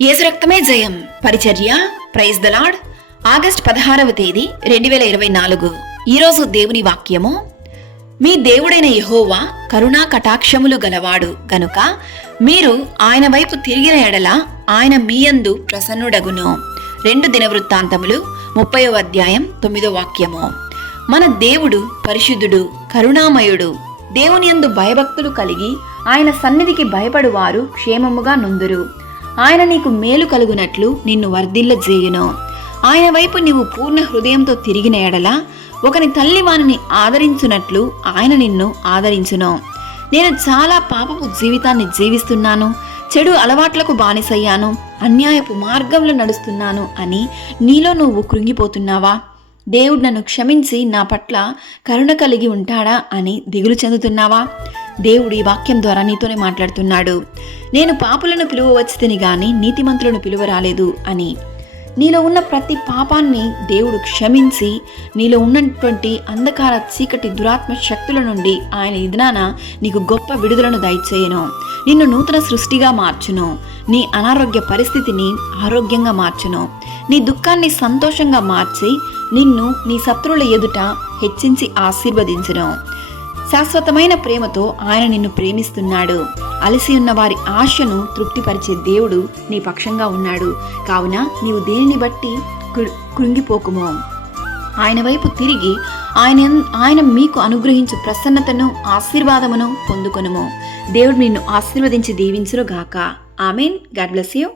యేసు రక్తమే జయం పరిచర్య ప్రైజ్ ద లార్డ్. ఆగస్ట్ 16వ తేదీ 2024. ఈరోజు దేవుని వాక్యము, మీ దేవుడైన యెహోవా కరుణా కటాక్షములు గలవాడు గనుక మీరు ఆయన వైపు తిరిగిన ఎడల ఆయన మీయందు ప్రసన్నుడగును. 2 దినవృత్తాంతములు 30వ అధ్యాయం 9వ వాక్యము. మన దేవుడు పరిశుద్ధుడు, కరుణామయుడు. దేవుని యందు భయభక్తులు కలిగి ఆయన సన్నిధికి భయపడువారు క్షేమముగా నుందురు. ఆయన నీకు మేలు కలుగునట్లు నిన్ను వర్ధిల్లజేయును. ఆయన వైపు నీవు పూర్ణ హృదయంతో తిరిగిన ఎడల ఒకని తల్లి వానిని ఆదరించునట్లు ఆయన నిన్ను ఆదరించును. నేను చాలా పాపపు జీవితాన్ని జీవిస్తున్నాను, చెడు అలవాట్లకు బానిసయ్యాను, అన్యాయపు మార్గంలో నడుస్తున్నాను అని నీలో నువ్వు కృంగిపోతున్నావా? దేవుడు నన్ను క్షమించి నా పట్ల కరుణ కలిగి ఉంటాడా అని దిగులు చెందుతున్నావా? దేవుడు ఈ వాక్యం ద్వారా నీతోనే మాట్లాడుతున్నాడు. నేను పాపులను పిలువవచ్చితిని గాని నీతిమంతులను పిలువరాలేదు అని. నీలో ఉన్న ప్రతి పాపాన్ని దేవుడు క్షమించి నీలో ఉన్నటువంటి అంధకార చీకటి దురాత్మ శక్తుల నుండి ఆయన ఇదినాన నీకు గొప్ప విడుదలను దయచేయను. నిన్ను నూతన సృష్టిగా మార్చును. నీ అనారోగ్య పరిస్థితిని ఆరోగ్యంగా మార్చును. నీ దుఃఖాన్ని సంతోషంగా మార్చి నిన్ను నీ శత్రువుల ఎదుట హెచ్చించి ఆశీర్వదించును. శాశ్వతమైన ప్రేమతో ఆయన నిన్ను ప్రేమిస్తున్నాడు. అలసి ఉన్న వారి ఆశను తృప్తిపరిచే దేవుడు నీ పక్షంగా ఉన్నాడు. కావున నీవు బట్టి కృంగిపోకుము. ఆయన వైపు తిరిగి ఆయన మీకు అనుగ్రహించు ప్రసన్నతను ఆశీర్వాదమును పొందుకొనుము. దేవుడు నిన్ను ఆశీర్వదించి దీవించును గాక. ఆమెన్. God bless you.